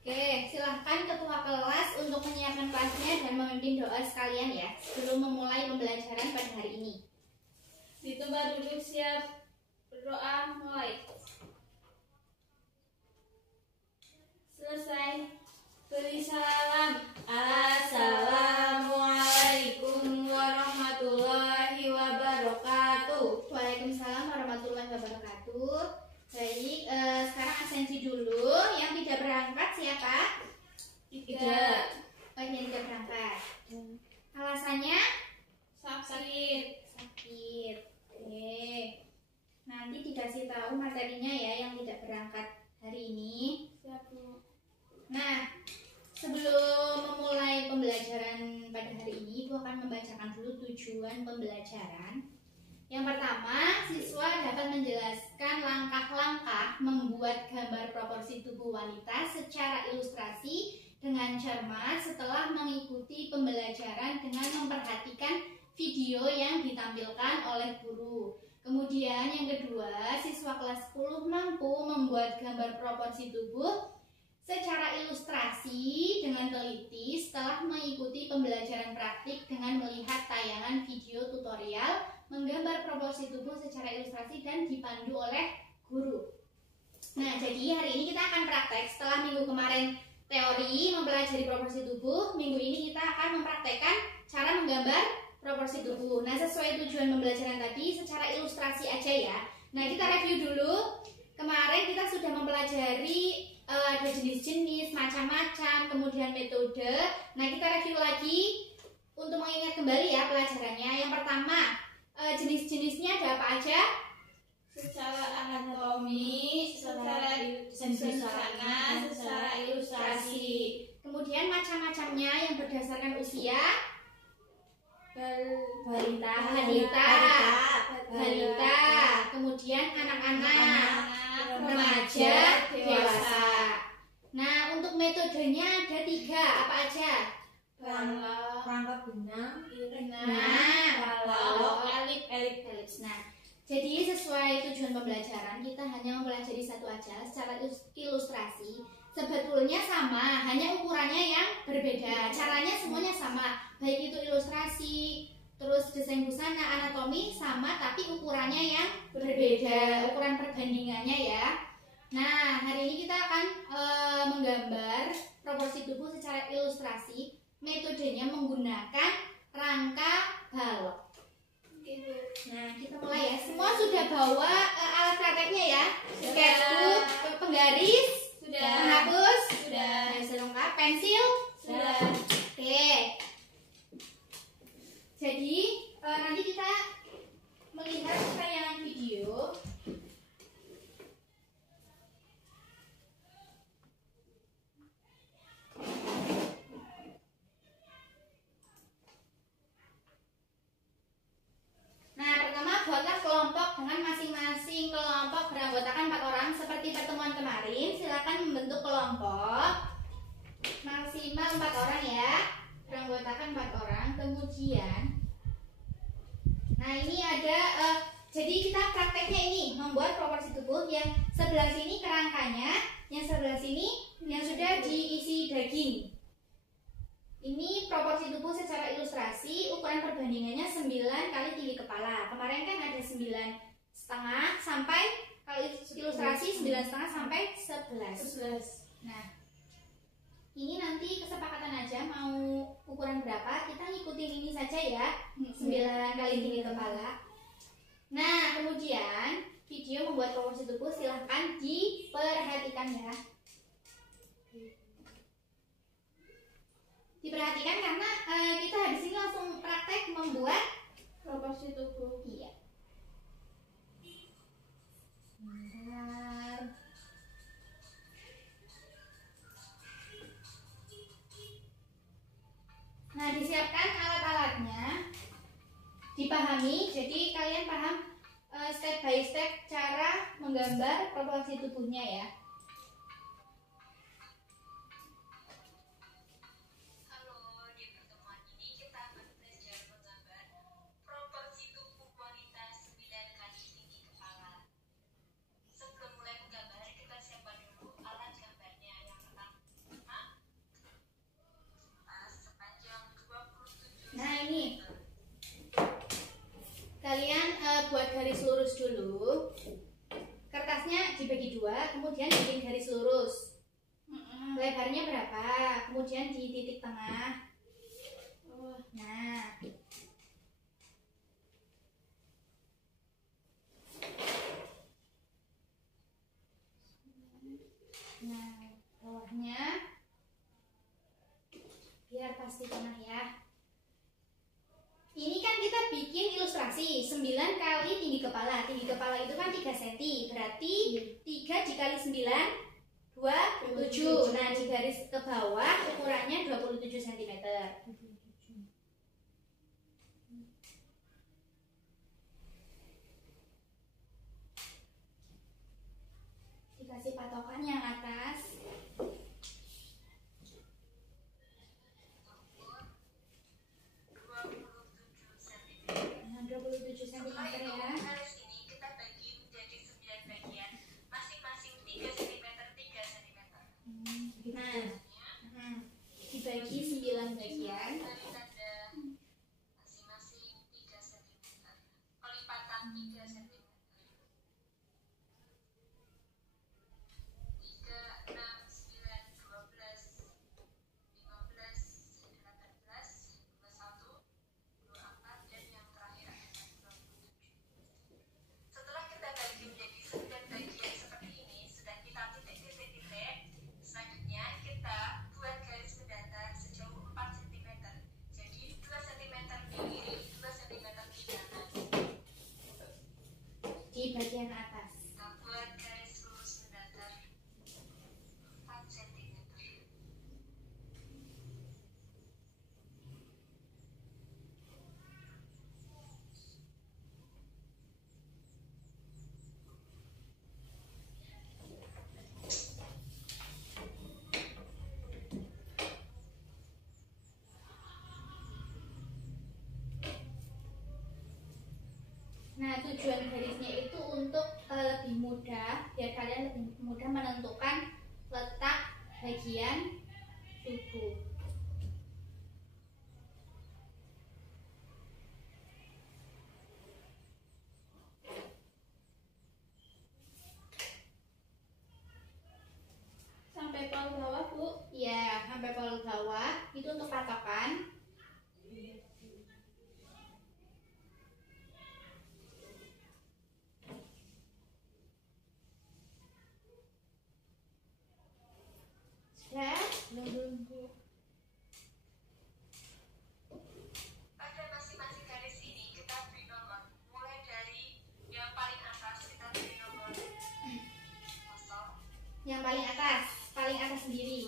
Oke, silahkan ketua kelas untuk menyiapkan kelasnya dan memimpin doa sekalian ya sebelum memulai pembelajaran pada hari ini. Ditempat duduk, siap berdoa, mulai. Selesai. Beri salam. Assalamualaikum warahmatullahi wabarakatuh. Waalaikumsalam warahmatullahi wabarakatuh. Baik, sekarang absensi dulu. Yang tidak berangkat siapa? Tidak. Yang tidak berangkat. Alasannya? Sakit. Sakit. Oke. Nanti dikasih tahu materinya ya yang tidak berangkat hari ini. Siap, Bu. Nah, sebelum memulai pembelajaran pada hari ini, Ibu akan membacakan dulu tujuan pembelajaran. Yang pertama, siswa dapat menjelaskan langkah-langkah membuat gambar proporsi tubuh wanita secara ilustrasi dengan cermat setelah mengikuti pembelajaran dengan memperhatikan video yang ditampilkan oleh guru. Kemudian yang kedua, siswa kelas 10 mampu membuat gambar proporsi tubuh secara ilustrasi dengan teliti setelah mengikuti pembelajaran praktik dengan melihat tayangan video tutorial menggambar proporsi tubuh secara ilustrasi dan dipandu oleh guru. Nah, jadi hari ini kita akan praktek. Setelah minggu kemarin teori mempelajari proporsi tubuh, minggu ini kita akan mempraktekkan cara menggambar proporsi tubuh. Nah, sesuai tujuan pembelajaran tadi secara ilustrasi aja ya. Nah, kita review dulu. Kemarin kita sudah mempelajari ada jenis-jenis, macam-macam, kemudian metode. Nah, kita review lagi untuk mengingat kembali ya pelajarannya. Yang pertama, jenis-jenisnya ada apa aja? Secara anatomi, secara desain busana, secara ilustrasi. Kemudian macam-macamnya yang berdasarkan usia. Balita, kemudian anak-anak, remaja, dewasa. Nah, untuk metodenya ada 3, apa aja? Rangka benang, elips. Nah, jadi sesuai tujuan pembelajaran kita hanya mempelajari satu aja secara ilustrasi. Sebetulnya sama, hanya ukurannya yang berbeda. Caranya semuanya sama, baik itu ilustrasi, terus desain busana, anatomi sama, tapi ukurannya yang berbeda, ukuran perbandingannya ya. Nah, hari ini kita akan menggambar proporsi tubuh secara ilustrasi. Metodenya menggunakan rangka balok. Nah, kita mulai ya. Semua sudah bawa alat prakteknya ya? Sketchbook, penggaris, sudah. Penghapus, Sudah. Sudah lengkap. Pensil, Sudah. Oke. Jadi nanti kita melihat tayangan video. Nah, pertama buatlah kelompok dengan masing-masing kelompok beranggotakan 4 orang seperti pertemuan kemarin. Silakan membentuk kelompok maksimal 4 orang ya, beranggotakan 4 orang. Kemudian, nah ini ada, jadi kita prakteknya ini membuat proporsi tubuh. Yang sebelah sini kerangkanya, yang sebelah sini yang sudah diisi daging. Ini proporsi tubuh secara ilustrasi, ukuran perbandingannya 9 kali tinggi kepala. Kemarin kan ada 9,5 sampai, kalau ilustrasi 9,5 sampai 11. Nah, ini nanti kesepakatan aja mau ukuran berapa, kita ngikutin ini saja ya, 9 kali tinggi kepala. Nah, kemudian video membuat proporsi tubuh silahkan diperhatikan ya. Diperhatikan karena kita habis ini langsung praktek membuat Proporsi tubuh. Iya. Bentar. Nah, disiapkan alat-alatnya, dipahami. Jadi kalian paham step by step cara menggambar proporsi tubuhnya ya. garis lurus dulu. Kertasnya dibagi dua, kemudian bikin garis lurus. Lebarnya berapa? Kemudian di titik tengah. Nah, bawahnya biar pasti tengah ya. Ini kan kita bikin ilustrasi 9 kali tinggi kepala. Tinggi kepala itu kan 3 cm. Berarti 3 dikali 9 27. Nah, di garis ke bawah ukurannya 27 cm. Dikasih patokan yang atas. Nah, 27 cm ya. Garis ini kita bagi menjadi 9 bagian, masing-masing 3 cm, 3 cm. Nah, dibagi 9 bagian. Dari tanda masing-masing 3 cm, pelipatan 3 cm. 3, 6, 9, 12, 15, 18, 21, 24, dan yang terakhir adalah 27. Setelah kita bagi menjadi 9 bagian seperti ini, sudah kita titik-titik-titik. Selanjutnya kita buat garis mendatar sejauh 4 cm. Jadi 2 cm di kiri, 2 cm di kanan. Di bagian atas. Kita buat garis lurus mendatar 4 cm. Nah, tujuan garisnya itu untuk lebih mudah, biar kalian lebih mudah menentukan letak bagian tubuh. Sampai paling bawah, Bu. Ya, sampai paling bawah itu untuk patokan. Sudah? Pada masing-masing garis ini kita beri nomor. Mulai dari yang paling atas kita beri nomor 0. Yang paling atas sendiri.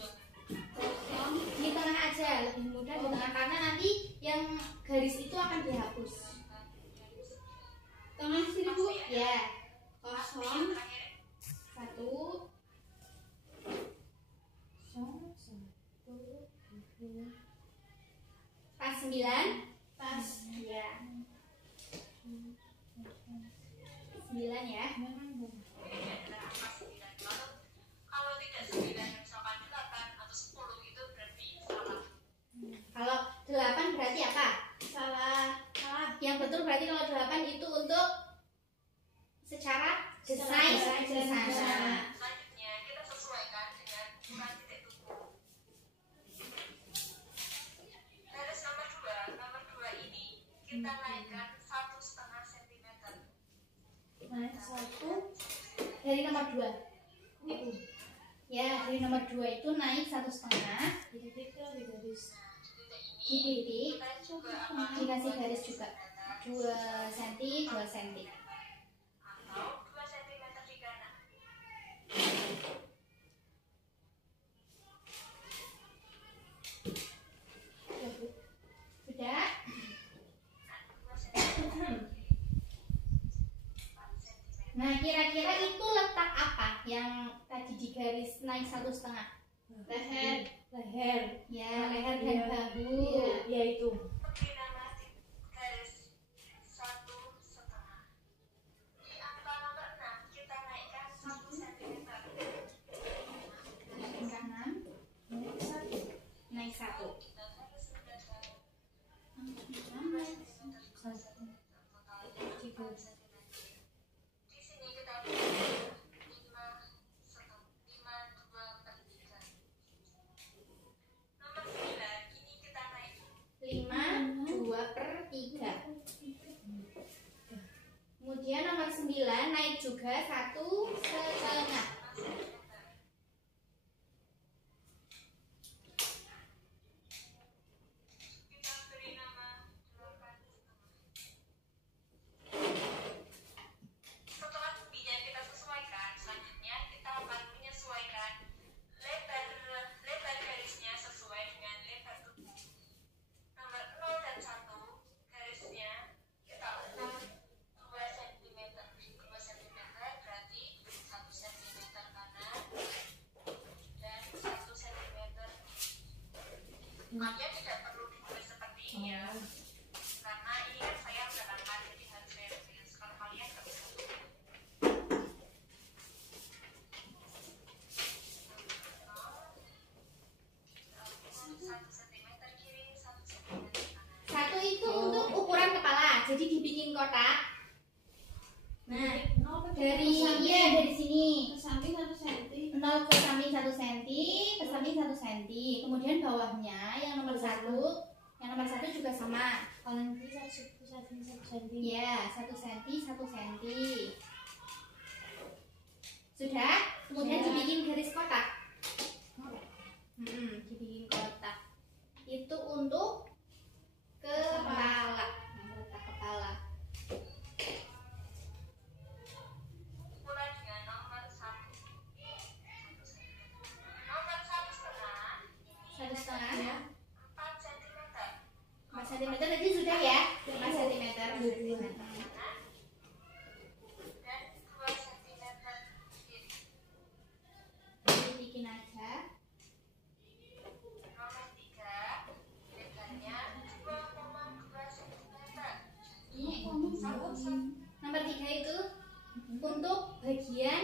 Di tengah aja, lebih mudah di tengah karena nanti yang garis itu akan dihapus. Tengah sini, Bu. Ya, Kosong. satu. Pas 9. Pas. Ya. 9 ya. Kalau tidak 9, misalkan 8 atau 10 itu berarti salah. Kalau 8 berarti apa? Salah. Yang betul berarti kalau 8 itu untuk secara desain. Selanjutnya kita sesuaikan dengan ukuran titik tubuh. Garis nomor 2 ini kita naikkan 1,5 cm. Naik 1 dari nomor 2. Ya, dari nomor 2 itu naik 1,5. Di titik itu di garis. Di titik Kita juga akan dikasih garis juga 2 cm 2 cm. atau 2 cm di kanan. Sudah? 2 cm. Nah, kira-kira itu letak apa yang tadi di garis naik 1,5? Leher. Ya, leher dan bahu. Ya itu. Beri nama garis 1,5. Di angka nomor 6 kita naikkan 1 cm. Angka 6 naik 1. Kita garis mendatar Sama. 2 cm, total 4 cm. 9 naik juga 1,5. Kita beri nama 8,5. Setelah tingginya kita sesuaikan, selanjutnya kita akan menyesuaikan lebar garisnya sesuai dengan lebar tubuh. Nomor 0 dan 1 garisnya kita ukur 2 cm. 2 cm berarti 1 cm kanan dan 1 cm. Makanya tidak perlu ditulis seperti ini ya. Karena ini kan saya menerangkan jadi harus saya tulis. Kalau kalian nggak bisa tulis. 1 cm kiri, 1 cm kanan. 1 itu untuk ukuran kepala. Jadi dibikin kotak. Nah, dari sini Ke samping 1 cm. 0 ke samping 1 cm, ke samping 1 cm. Kemudian bawahnya yang nomor 1 juga sama. Kalau nanti 1 cm. Ya, 1 cm, 1 cm. Sudah? Kemudian Sudah. dibikin garis kotak. Dibikin kotak. Itu untuk kepala. Nah, letak kepala. Ukuran dengan nomor 1. Nomor 1,5. 1,5 ya. 4 cm. 4 cm tadi sudah ya? 4 cm. Dan 2 cm kiri. Bikin aja. Nomor 3. Lebarnya 2,2 cm. Ini Satu nomor 3 itu untuk bagian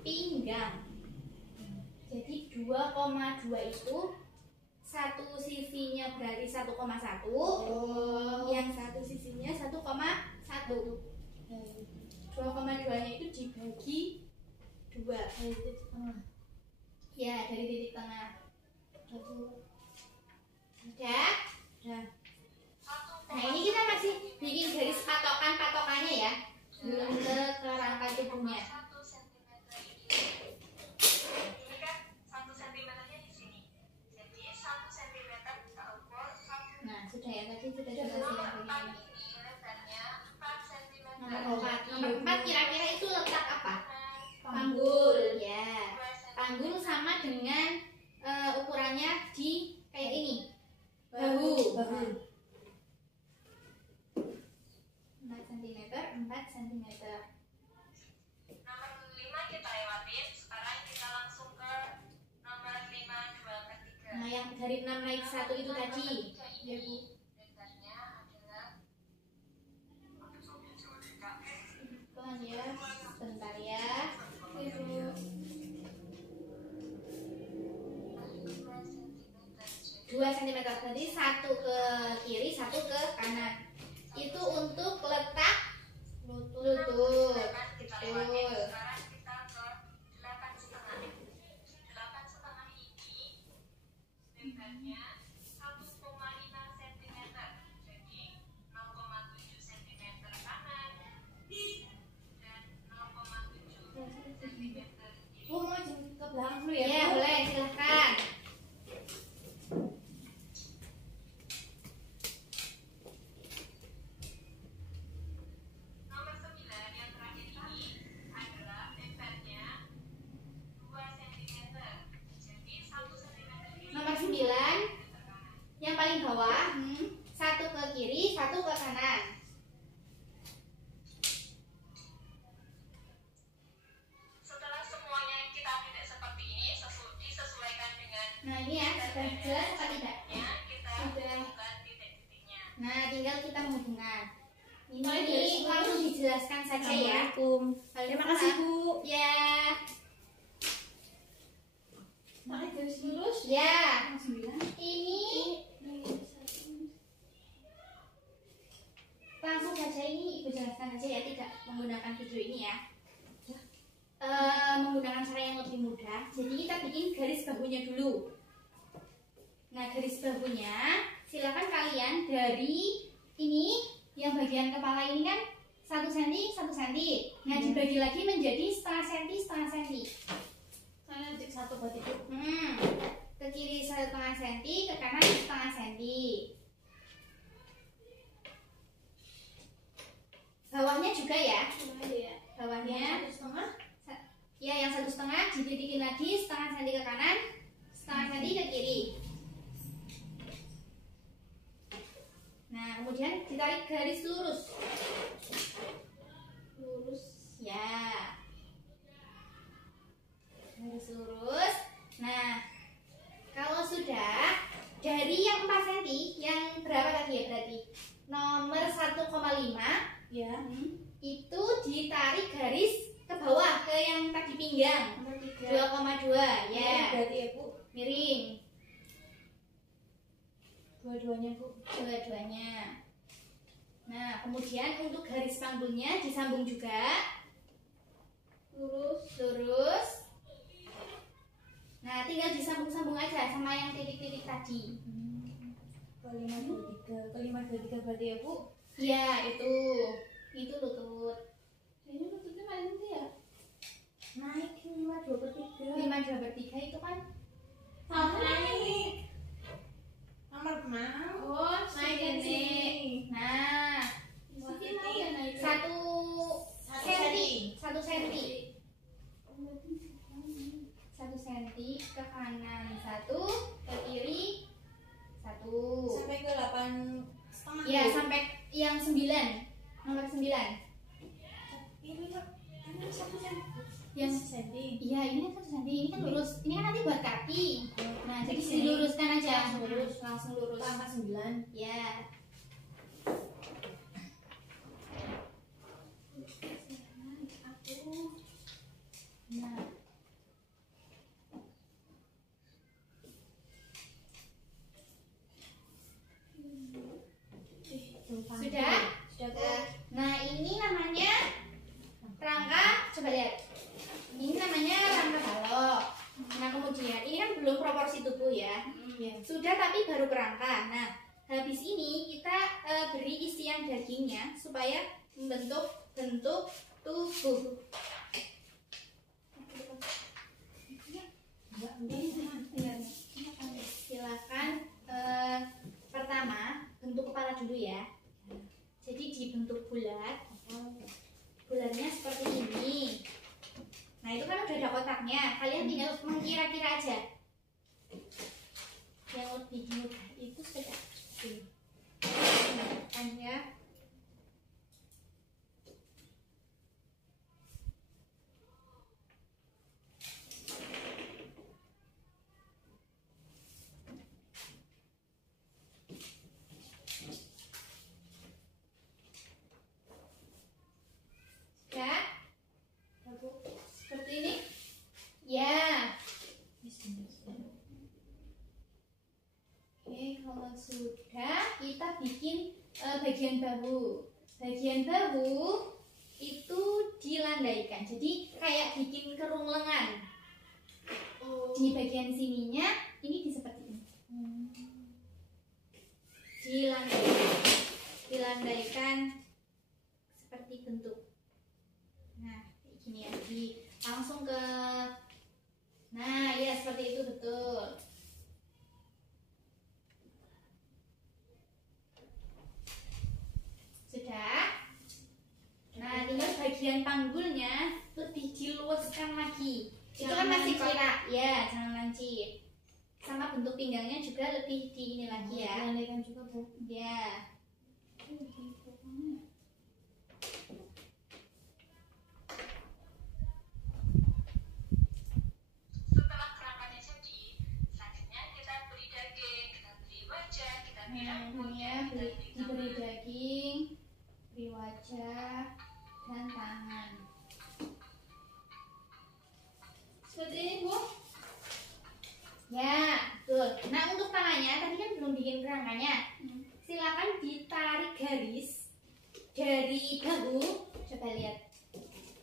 pinggang. Jadi 2,2 itu satu sisinya berarti 1,1, yang satu sisinya 1,1. 2,2-nya itu dibagi 2. Ya, dari titik tengah. Sudah? Nah, ini kita masih bikin garis patokannya ya. Belum ke kerangka tubuhnya. 1 cm ini. Ini kan 1 cm-nya di sini. Jadi 1 cm kita ukur 1. Nah, sudah ya, tadi sudah Nomor jelasin 4 begini. ini lebarnya 4 cm. Nomor 4 kira-kira itu letak apa? Panggul, ya. Panggul sama dengan ukurannya di kayak ini. Bahu. 4 cm, 4 cm. Nomor 5 kita lewatin. Sekarang kita langsung ke nomor 5 2/3. Nah, yang dari 6 naik 1 itu tadi. Ya, Bu. Lebarnya adalah Pelan ya, bentar ya. 2 cm, jadi 1 ke kiri, 1 ke kanan. Itu untuk letak lutut. kita Betul. lewatin. Sekarang kita ke 8,5. 8,5 ini lebarnya 1,5 cm. Jadi 0,7 cm kanan dan 0,7 cm kiri. Oh, mau ke belakang dulu ya? Ya, Bu? boleh, silahkan. Nomor 9 yang terakhir ini adalah lebarnya 2 cm. Jadi 1 cm kiri. Nomor 9 yang paling bawah, 1 ke kiri, 1 ke kanan. Setelah semuanya kita titik seperti ini, disesuaikan dengan Nah, ini ya, sudah jelas apa tidak? ya, kita Sudah. bukan titik-titiknya. Nah, tinggal kita menghubungkan. Ini Mulai dari sini. langsung dijelaskan saja ya. Terima kasih, Bu. Ya, Pakai garis lurus. ya. 9. Ini langsung saja, ini Ibu jelaskan saja ya, tidak menggunakan video ini ya. Menggunakan cara yang lebih mudah. Jadi kita bikin garis bahunya dulu. Nah, garis bahunya silakan kalian dari ini yang bagian kepala ini kan 1 cm 1 cm. Nah, dibagi lagi menjadi setengah cm setengah cm. Karena titik 1 berarti Bu. Ke kiri 1,5 cm, ke kanan setengah cm. Bawahnya juga ya. Bawahnya 1,5. ya yang 1,5 dititikin lagi setengah cm ke kanan, setengah cm ke kiri. Nah, kemudian ditarik garis lurus. Lurus ya. Garis lurus. Nah, kalau sudah dari yang 4 cm, yang berapa tadi ya berarti? Nomor 1,5 Ya. itu ditarik garis ke bawah ke yang tadi pinggang. Nomor 3. 2,2 ya. Berarti ya Bu. Miring. Dua-duanya Bu. Dua-duanya. Nah, kemudian untuk garis panggulnya disambung juga. Lurus. Nah, tinggal disambung-sambung aja sama yang titik-titik tadi. Ke 5, 2, 3. Ke 5, 2, 3 berarti ya Bu. Iya, itu lutut. Ini lututnya paling nanti ya. Naik 5/2/3. 5/2/3 itu kan Naik. Nomor mau. oh, Naik ke sini. sini. Nah, Sini mau ya naik. 1 cm. 1 cm. 1 cm ke kanan 1, ke kiri 1. Sampai ke 8,5. Ya, sampai yang 9. Nomor 9. Ini Pak. Ini 1 cm. Yang cm. iya, ini kan 1 cm. Ini kan lurus. Ini kan nanti buat kaki. Nah, jadi Sini. diluruskan aja. Langsung lurus. Tambah 9. Ya. Nah. Sudah? Sudah. Nah, ini namanya rangka, coba lihat. Ini namanya rangka balok. Nah, kemudian ini kan belum proporsi tubuh ya. Ya. Sudah tapi baru kerangka. Nah, habis ini kita beri isian dagingnya supaya membentuk bentuk tubuh. Silakan pertama bentuk kepala dulu ya. Jadi dibentuk bulat. Bulatnya seperti ini. Nah, itu kan udah ada kotaknya. Kalian tinggal mengkira-kira aja. Yang lebih mudah itu seperti kan ya. Ya, seperti ini. Ya. Oke, kalau sudah kita bikin bagian bahu. Bagian bahu itu dilandaikan. Jadi kayak bikin kerung lengan. Di bagian sininya ini seperti ini. Dilandaikan seperti bentuk. Nah, kayak gini ya. Langsung ke. Nah, ya seperti itu betul. Sudah. Nah, tinggal bagian panggulnya lebih diluaskan lagi. Itu kan masih kira, ya, jangan lancip. Sama bentuk pinggangnya juga lebih di ini lagi ya. Landaikan juga Bu. Ya. Setelah kerangkanya jadi, selanjutnya kita beri daging, kita beri wajah, kita beri Nah, rambut, ini ya, diberi daging, beri wajah, dan tangan. Seperti ini, Bu. Ya, betul. Nah, untuk tangannya tadi kan belum bikin kerangkanya. Silakan ditarik garis dari bahu. Coba lihat.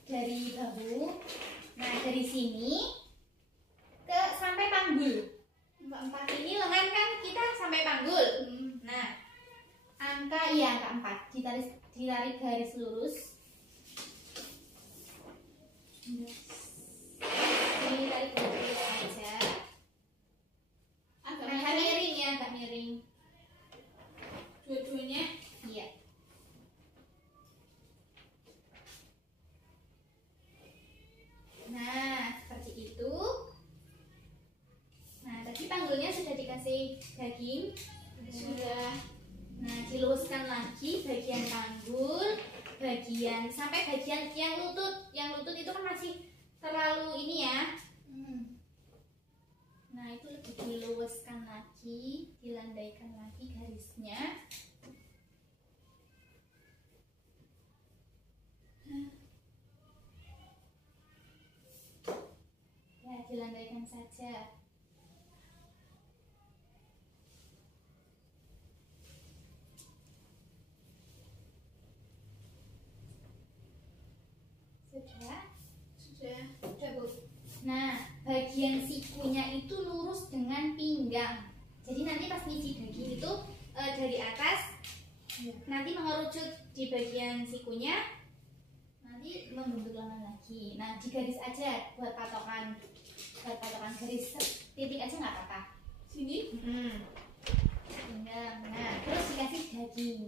Dari bahu. Nah, dari sini ke sampai panggul. Angka 4 ini lengan kan kita sampai panggul. Nah, angka 4 ditarik garis lurus Ini tarik garis aja. Agak miring ya, agak miring. Dua-duanya. Iya. Nah, seperti itu. Nah, tadi panggulnya sudah dikasih daging. Sudah. Nah, diluruskan lagi bagian panggul, bagian sampai bagian yang lutut. Yang lutut itu kan masih terlalu ini ya. Nah, itu lebih diluruskan lagi, dilandaikan lagi garisnya. Ya, dilandaikan saja. Sudah Bu. Nah, bagian sikunya itu lurus dengan pinggang. Jadi nanti pas ngisi daging itu dari atas nanti mengerucut di bagian sikunya, nanti membentuk lengan lagi. Nah, digaris aja buat patokan garis titik aja nggak apa-apa. Sini. Pinggang. Nah, terus dikasih daging.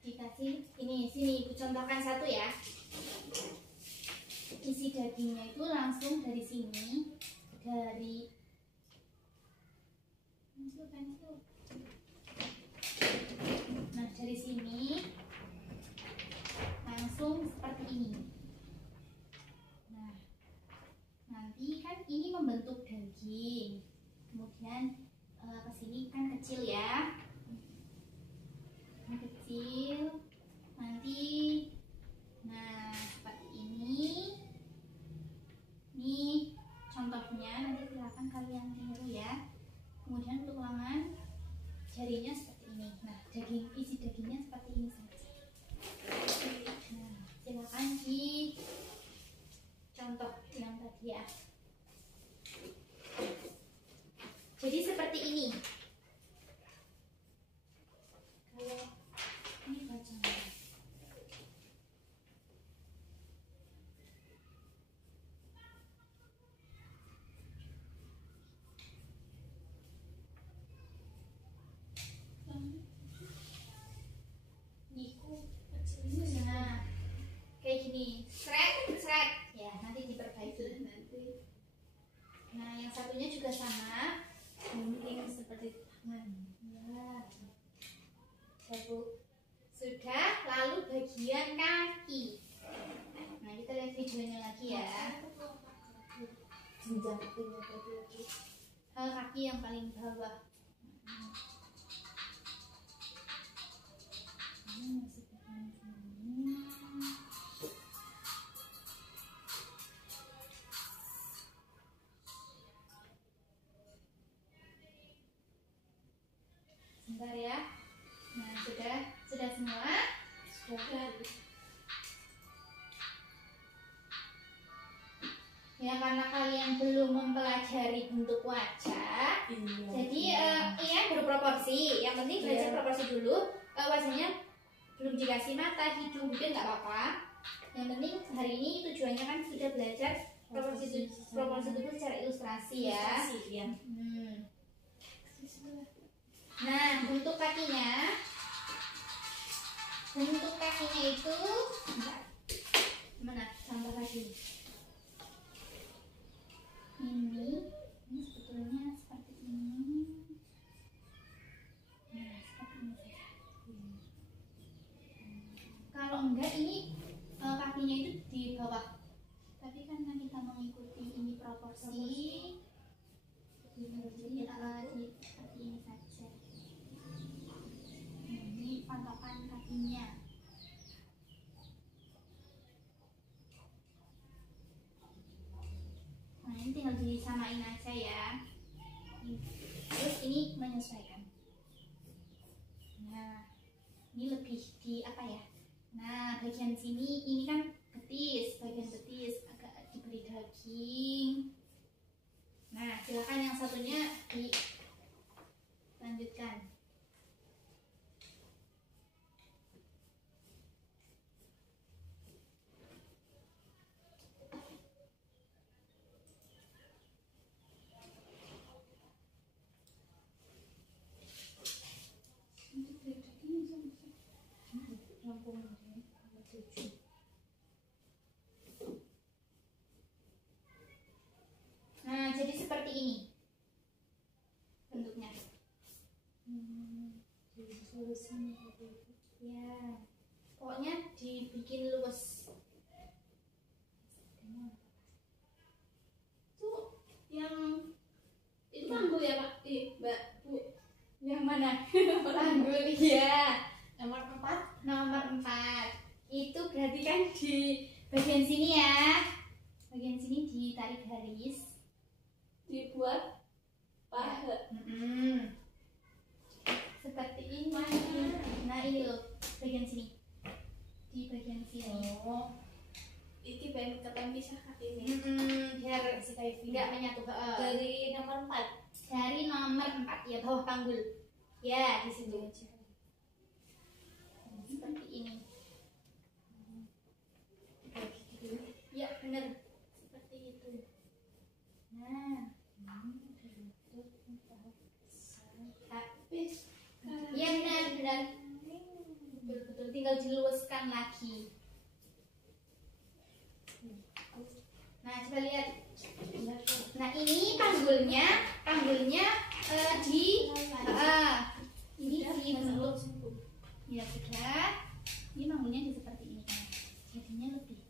Dikasih ini sini Ibu contohkan satu ya. Isi dagingnya itu langsung dari sini, dari pensil. Nah, dari sini langsung seperti ini. Nah, nanti kan ini membentuk daging. Kemudian ke sini kan kecil ya. Ini kecil. Nanti nah, seperti ini. Ini contohnya, nanti silakan kalian tiru ya. Kemudian untuk lengan jarinya seperti ini. Nah, isi dagingnya seperti ini saja. Nah, silakan di contoh yang tadi ya. Jadi seperti ini. Kalau ini bacanya. Nah, kayak gini, seret ya, nanti diperbaiki nanti. Nah, yang satunya juga sama, mungkin seperti tangan ya. Sudah, lalu bagian kaki. Nah, kita lihat videonya lagi ya. Jenjang kakinya lagi. Kaki yang paling bawah. Ini masih begini. Sebentar ya. Nah, sudah semua. Sudah. Ya, karena kalian belum mempelajari bentuk wajah, jadi ya berproporsi. Yang penting belajar proporsi dulu. Wajahnya belum dikasih mata, hidung, bibir nggak apa-apa. Yang penting hari ini tujuannya kan sudah belajar proporsi tubuh secara ilustrasi ya. Nah, bentuk kakinya itu mana? Contoh lagi. Ini sebetulnya seperti ini. Nah, seperti ini saja. Kalau enggak ini kakinya itu di bawah. Tapi karena kita mengikuti ini proporsi, jadi seperti ini saja. Ini patokan kakinya. Nah, ini tinggal disamain aja ya. Terus ini menyesuaikan. Nah, ini lebih di apa ya? Nah, bagian sini ini kan betis, bagian betis agak diberi daging. Nah, silakan yang satunya dilanjutkan. rampung ini nomor 7. Nah, jadi seperti ini bentuknya. Jadi solusinya seperti itu. Ya, pokoknya dibikin luwes. Tuh, yang itu panggul ya Pak, Mbak, Bu. Yang mana? Panggul ya. Nomor 4 Nomor 4. Itu berarti kan di bagian sini ya. Bagian sini ditarik garis. dibuat paha. Seperti ini. Nah, ini loh bagian sini. Di bagian sini. Oh, iki ben kepen bisa ini. Biar nggak menyatu. Dari nomor 4 Dari nomor 4 ya, bawah panggul. Ya, di situ. Seperti ini. Ya, benar. Seperti itu. Nah, habis. Iya, benar. Betul-betul tinggal diluaskan lagi. Nah, coba lihat. Nah, ini panggulnya di ini dibentuk. Ya sudah. Ini panggulnya di seperti ini kan. Jadinya lebih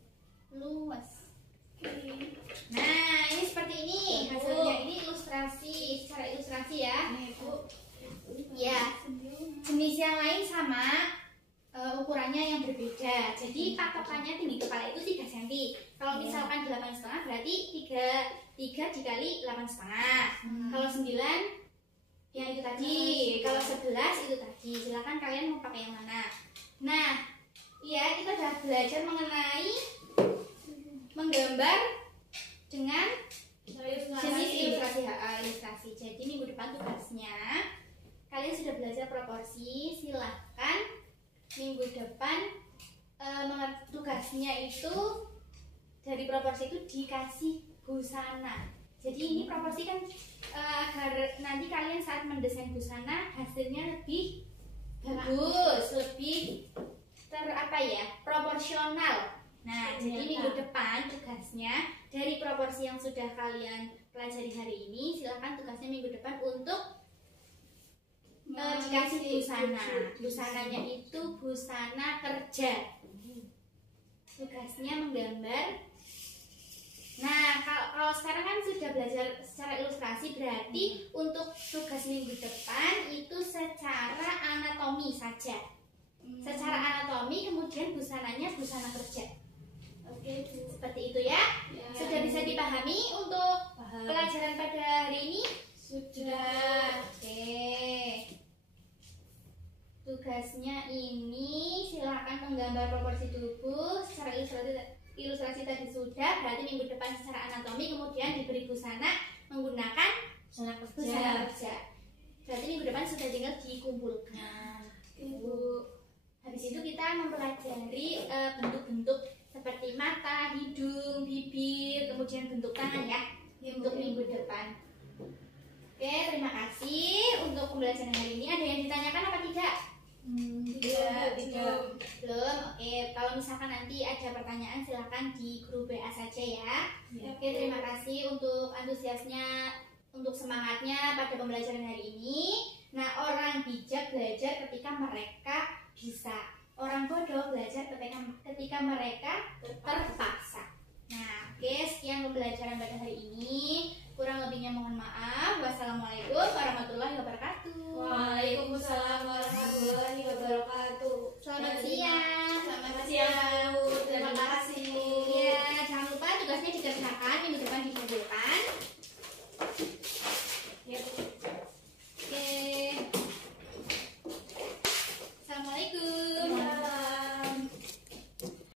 luas. Nah, ini seperti ini hasilnya. Ini ilustrasi, secara ilustrasi ya. Ya, jenis yang lain sama, ukurannya yang berbeda. Jadi patokannya tinggi kepala itu 3 cm. Kalau misalkan 8,5 berarti 3 dikali 8,5. Kalau 9 yang itu tadi, kalau 11 itu tadi. Silakan kalian mau pakai yang mana. Nah, ya kita sudah belajar mengenai menggambar dengan jenis ilustrasi. Jadi minggu depan tugasnya kalian sudah belajar proporsi. Silahkan minggu depan tugasnya itu dari proporsi itu dikasih busana. Jadi ini proporsi kan agar nanti kalian saat mendesain busana hasilnya lebih bagus, lebih proporsional. Nah, jadi minggu depan tugasnya dari proporsi yang sudah kalian pelajari hari ini, silakan tugasnya minggu depan untuk dikasih busana. Busananya itu busana kerja. Tugasnya menggambar. Nah, kalau sekarang kan sudah belajar secara ilustrasi, berarti untuk tugas minggu depan itu secara anatomi saja. Secara anatomi, kemudian busananya busana kerja. Oke, seperti itu ya. Sudah bisa dipahami untuk pelajaran pada hari ini? Sudah. Oke. Tugasnya ini silakan menggambar proporsi tubuh secara ilustrasi tadi sudah. Berarti minggu depan secara anatomi, kemudian diberi busana menggunakan busana kerja. Berarti minggu depan sudah tinggal dikumpulkan. Habis itu kita mempelajari bentuk-bentuk seperti mata, hidung, bibir, kemudian bentuk tangan ya untuk minggu depan. Oke, terima kasih untuk pembelajaran hari ini. Ada yang ditanyakan apa tidak? Belum. Oke, kalau misalkan nanti ada pertanyaan silahkan di grup WA saja ya. Oke, terima kasih untuk antusiasnya, untuk semangatnya pada pembelajaran hari ini. Nah, orang bijak belajar ketika mereka bisa. Orang bodoh belajar ketika mereka